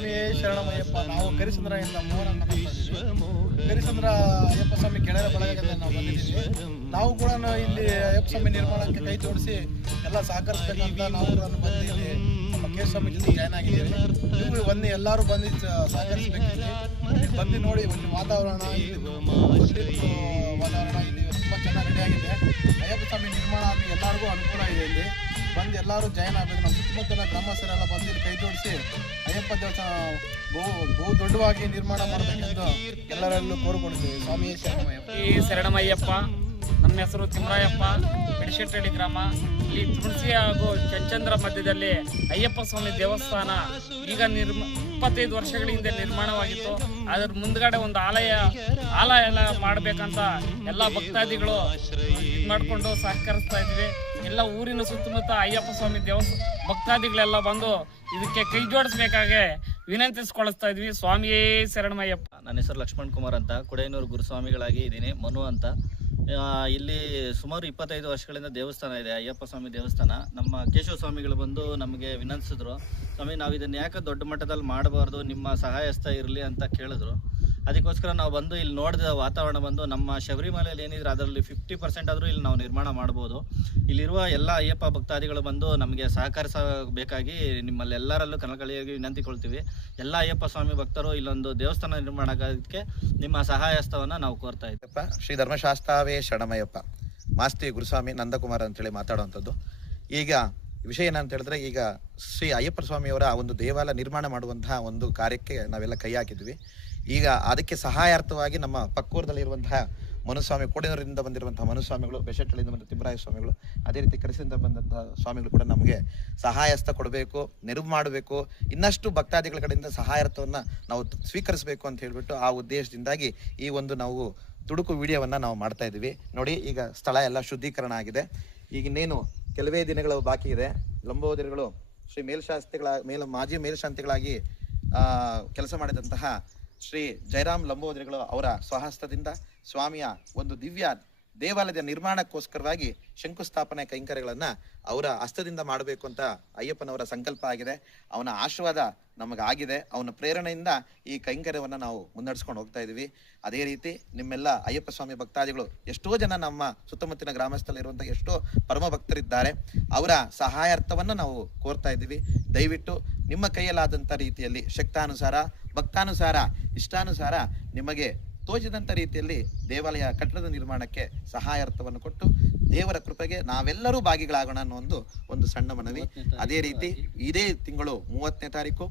ಸ್ವಾಮಿ ಶರಣಮಯ್ಯಪ್ಪ. ನಾವು ಕರಿಸಂದ್ರದಿಂದ ಮೋಹನ ಕರಿಸಂದ್ರ ಅಯ್ಯಪ್ಪ ಸ್ವಾಮಿ ಗೆಳೆಯರ ಬಳಗದಿಂದ ನಾವು ಬಂದಿದ್ದೀವಿ. ನಾವು ಕೂಡ ಇಲ್ಲಿ ಅಯ್ಯಪ್ಪ ಸ್ವಾಮಿ ನಿರ್ಮಾಣಕ್ಕೆ ಕೈ ಜೋಡಿಸಿ ಎಲ್ಲ ಸಹಕರಿಸಬೇಕಂತ ನಾವು ಬಂದಿದ್ದೀವಿ. ನಮ್ಮ ಕೆ ಸ್ವಾಮಿ ಜೊತೆ ಜಾಯ್ನ್ ಆಗಿದ್ದೀವಿ. ನೀವು ಬನ್ನಿ, ಎಲ್ಲರೂ ಬಂದು ಸಹಕರಿಸಬೇಕಿದೆ. ಬಂದು ನೋಡಿ, ಒಂದು ವಾತಾವರಣ ಇಲ್ಲಿ ತುಂಬ ಚೆನ್ನಾಗಿ ರೆಡಿಯಾಗಿದೆ. ಅಯ್ಯಪ್ಪ ಸ್ವಾಮಿ ನಿರ್ಮಾಣ ಆಗಿ ಎಲ್ಲರಿಗೂ ಅನುಕೂಲ ಇದೆ. ಇಲ್ಲಿ ಬಂದು ಎಲ್ಲರೂ ಜಾಯ್ನ್ ಆಗಬೇಕು. ನಮ್ಮ ಸುತ್ತಮುತ್ತಲ ಗ್ರಾಮಸ್ಥರೆಲ್ಲ ಬಂದು ಇಲ್ಲಿ ಕೈ ಜೋಡಿಸಿ ಅಯ್ಯಪ್ಪ ದೇವಸ್ಥಾನ ಬಹು ದೊಡ್ಡವಾಗಿ ನಿರ್ಮಾಣ ಮಾಡಬೇಕೆಂದು ಎಲ್ಲರಲ್ಲೂ ಕೋರಿಕೊಳ್ತೀವಿ. ಸ್ವಾಮಿ ಶರಣಮಯ್ಯಪ್ಪ. ನಮ್ಮ ಹೆಸರು ತಿಮ್ಮರಾಯಪ್ಪ, ಪಿಡಿಶೆಟ್ಟಳ್ಳಿ ಗ್ರಾಮ. ಇಲ್ಲಿ ತುಳಸಿ ಹಾಗೂ ಚಂಚಂದ್ರ ಮಧ್ಯದಲ್ಲಿ ಅಯ್ಯಪ್ಪ ಸ್ವಾಮಿ ದೇವಸ್ಥಾನ ಈಗ 25 ವರ್ಷಗಳ ಹಿಂದೆ ನಿರ್ಮಾಣವಾಗಿತ್ತು. ಅದ್ರ ಮುಂದ್ಗಡೆ ಒಂದು ಆಲಯ ಎಲ್ಲ ಮಾಡಬೇಕಂತ ಎಲ್ಲ ಭಕ್ತಾದಿಗಳು ಇದು ಮಾಡಿಕೊಂಡು ಸಹಕರಿಸ್ತಾ ಇದ್ವಿ. ಎಲ್ಲ ಊರಿನ ಸುತ್ತಮುತ್ತ ಅಯ್ಯಪ್ಪ ಸ್ವಾಮಿ ಭಕ್ತಾದಿಗಳೆಲ್ಲ ಬಂದು ಇದಕ್ಕೆ ಕೈ ಜೋಡಿಸ್ಬೇಕಾಗೆ ವಿನಂತಿಸ್ಕೊಳಿಸ್ತಾ ಇದ್ವಿ. ಸ್ವಾಮಿಯೇ ಶರಣಮಯ್ಯಪ್ಪ. ನನ್ನ ಹೆಸರು ಲಕ್ಷ್ಮಣ್ ಕುಮಾರ್ ಅಂತ, ಕುಡೇನೂರು ಗುರುಸ್ವಾಮಿಗಳಾಗಿ ಇದ್ದೀನಿ. ಮನು ಅಂತ. ಇಲ್ಲಿ ಸುಮಾರು 25 ವರ್ಷಗಳಿಂದ ದೇವಸ್ಥಾನ ಇದೆ, ಅಯ್ಯಪ್ಪ ಸ್ವಾಮಿ ದೇವಸ್ಥಾನ. ನಮ್ಮ ಕೇಶವ ಸ್ವಾಮಿಗಳು ಬಂದು ನಮಗೆ ವಿನಂತಿಸಿದ್ರು, ಸ್ವಾಮಿ ನಾವು ಇದನ್ನು ಯಾಕೆ ದೊಡ್ಡ ಮಟ್ಟದಲ್ಲಿ ಮಾಡಬಾರ್ದು, ನಿಮ್ಮ ಸಹಾಯಸ್ಥ ಇರಲಿ ಅಂತ ಕೇಳಿದ್ರು. ಅದಕ್ಕೋಸ್ಕರ ನಾವು ಬಂದು ಇಲ್ಲಿ ನೋಡಿದ ವಾತಾವರಣ ಬಂದು ನಮ್ಮ ಶಬರಿಮಲೆಯಲ್ಲಿ ಏನಿದ್ರೆ ಅದರಲ್ಲಿ 50% ಆದರೂ ಇಲ್ಲಿ ನಾವು ನಿರ್ಮಾಣ ಮಾಡ್ಬೋದು. ಇಲ್ಲಿರುವ ಎಲ್ಲ ಅಯ್ಯಪ್ಪ ಭಕ್ತಾದಿಗಳು ಬಂದು ನಮಗೆ ಸಹಕರಿಸಬೇಕಾಗಿ ನಿಮ್ಮಲ್ಲಿ ಎಲ್ಲರಲ್ಲೂ ಕಳಕಳಿಯಾಗಿ ವಿನಂತಿಕೊಳ್ತೀವಿ. ಎಲ್ಲ ಅಯ್ಯಪ್ಪ ಸ್ವಾಮಿ ಭಕ್ತರು ಇಲ್ಲೊಂದು ದೇವಸ್ಥಾನ ನಿರ್ಮಾಣ ಆಗೋದಕ್ಕೆ ನಿಮ್ಮ ಸಹಾಯಸ್ಥವನ್ನು ನಾವು ಕೋರ್ತಾ ಇದ್ದೀವಿ. ಶ್ರೀ ಧರ್ಮಶಾಸ್ತಾವೇ ಶರಣಮಯ್ಯಪ್ಪ. ಮಾಸ್ತಿ ಗುರುಸ್ವಾಮಿ ನಂದಕುಮಾರ್ ಅಂತೇಳಿ ಮಾತಾಡುವಂಥದ್ದು. ಈಗ ವಿಷಯ ಏನಂತ ಹೇಳಿದ್ರೆ, ಈಗ ಶ್ರೀ ಅಯ್ಯಪ್ಪ ಸ್ವಾಮಿಯವರ ಒಂದು ದೇವಾಲಯ ನಿರ್ಮಾಣ ಮಾಡುವಂತಹ ಒಂದು ಕಾರ್ಯಕ್ಕೆ ನಾವೆಲ್ಲ ಕೈ ಹಾಕಿದ್ವಿ. ಈಗ ಅದಕ್ಕೆ ಸಹಾಯಾರ್ಥವಾಗಿ ನಮ್ಮ ಪಕ್ಕೂರದಲ್ಲಿರುವಂತಹ ಮನುಸ್ವಾಮಿ, ಕೋಡಿನೂರಿಂದ ಬಂದಿರುವಂತಹ ಮನುಸ್ವಾಮಿಗಳು, ಬೆಶೆಟ್ಟಳ್ಳಿಯಿಂದ ಬಂದ ತಿಮ್ಮರಾಯ ಸ್ವಾಮಿಗಳು, ಅದೇ ರೀತಿ ಕರಿಸಿಂದ ಬಂದಂತಹ ಸ್ವಾಮಿಗಳು ಕೂಡ ನಮಗೆ ಸಹಾಯಸ್ಥ ಕೊಡಬೇಕು, ನೆರವು ಮಾಡಬೇಕು, ಇನ್ನಷ್ಟು ಭಕ್ತಾದಿಗಳ ಕಡೆಯಿಂದ ಸಹಾಯಾರ್ಥವನ್ನು ನಾವು ಸ್ವೀಕರಿಸಬೇಕು ಅಂತ ಹೇಳಿಬಿಟ್ಟು ಆ ಉದ್ದೇಶದಿಂದಾಗಿ ಈ ಒಂದು ನಾವು ತುಡುಕು ವಿಡಿಯೋವನ್ನು ನಾವು ಮಾಡ್ತಾ ಇದ್ದೀವಿ. ನೋಡಿ, ಈಗ ಸ್ಥಳ ಎಲ್ಲ ಶುದ್ಧೀಕರಣ ಆಗಿದೆ. ಈಗ ಇನ್ನೇನು ಕೆಲವೇ ದಿನಗಳು ಬಾಕಿ ಇದೆ. ಲಂಬೋದರಿಗಳು ಶ್ರೀ ಮಾಜಿ ಮೇಲ್ಶಾಂತಿಗಳಾಗಿ ಕೆಲಸ ಮಾಡಿದಂತಹ ಶ್ರೀ ಜಯರಾಮ್ ಲಂಬೋದರಿಗಳು ಅವರ ಸ್ವಹಸ್ತದಿಂದ ಸ್ವಾಮಿಯ ಒಂದು ದಿವ್ಯ ದೇವಾಲಯದ ನಿರ್ಮಾಣಕ್ಕೋಸ್ಕರವಾಗಿ ಶಂಕುಸ್ಥಾಪನೆ ಕೈಂಕರ್ಯಗಳನ್ನು ಅವರ ಹಸ್ತದಿಂದ ಮಾಡಬೇಕು ಅಂತ ಅಯ್ಯಪ್ಪನವರ ಸಂಕಲ್ಪ ಆಗಿದೆ. ಅವನ ಆಶೀರ್ವಾದ ನಮಗಾಗಿದೆ. ಅವನ ಪ್ರೇರಣೆಯಿಂದ ಈ ಕೈಂಕರ್ಯವನ್ನು ನಾವು ಮುನ್ನಡೆಸ್ಕೊಂಡು ಹೋಗ್ತಾ ಇದ್ದೀವಿ. ಅದೇ ರೀತಿ ನಿಮ್ಮೆಲ್ಲ ಅಯ್ಯಪ್ಪ ಸ್ವಾಮಿ ಭಕ್ತಾದಿಗಳು ಎಷ್ಟೋ ಜನ ನಮ್ಮ ಸುತ್ತಮುತ್ತಲಿನ ಗ್ರಾಮಸ್ಥರಲ್ಲಿರುವಂಥ ಎಷ್ಟೋ ಪರಮ ಭಕ್ತರಿದ್ದಾರೆ. ಅವರ ಸಹಾಯಾರ್ಥವನ್ನು ನಾವು ಕೋರ್ತಾ ಇದ್ದೀವಿ. ದಯವಿಟ್ಟು ನಿಮ್ಮ ಕೈಯಲ್ಲಾದಂಥ ರೀತಿಯಲ್ಲಿ ಶಕ್ತಾನುಸಾರ, ಭಕ್ತಾನುಸಾರ, ಇಷ್ಟಾನುಸಾರ ನಿಮಗೆ ತೋಚಿದಂಥ ರೀತಿಯಲ್ಲಿ ದೇವಾಲಯ ಕಟ್ಟಡದ ನಿರ್ಮಾಣಕ್ಕೆ ಸಹಾಯಾರ್ಥವನ್ನು ಕೊಟ್ಟು ದೇವರ ಕೃಪೆಗೆ ನಾವೆಲ್ಲರೂ ಭಾಗಿಗಳಾಗೋಣ ಅನ್ನೋ ಒಂದು ಸಣ್ಣ ಮನವಿ. ಅದೇ ರೀತಿ ಇದೇ ತಿಂಗಳು 30ನೇ ತಾರೀಕು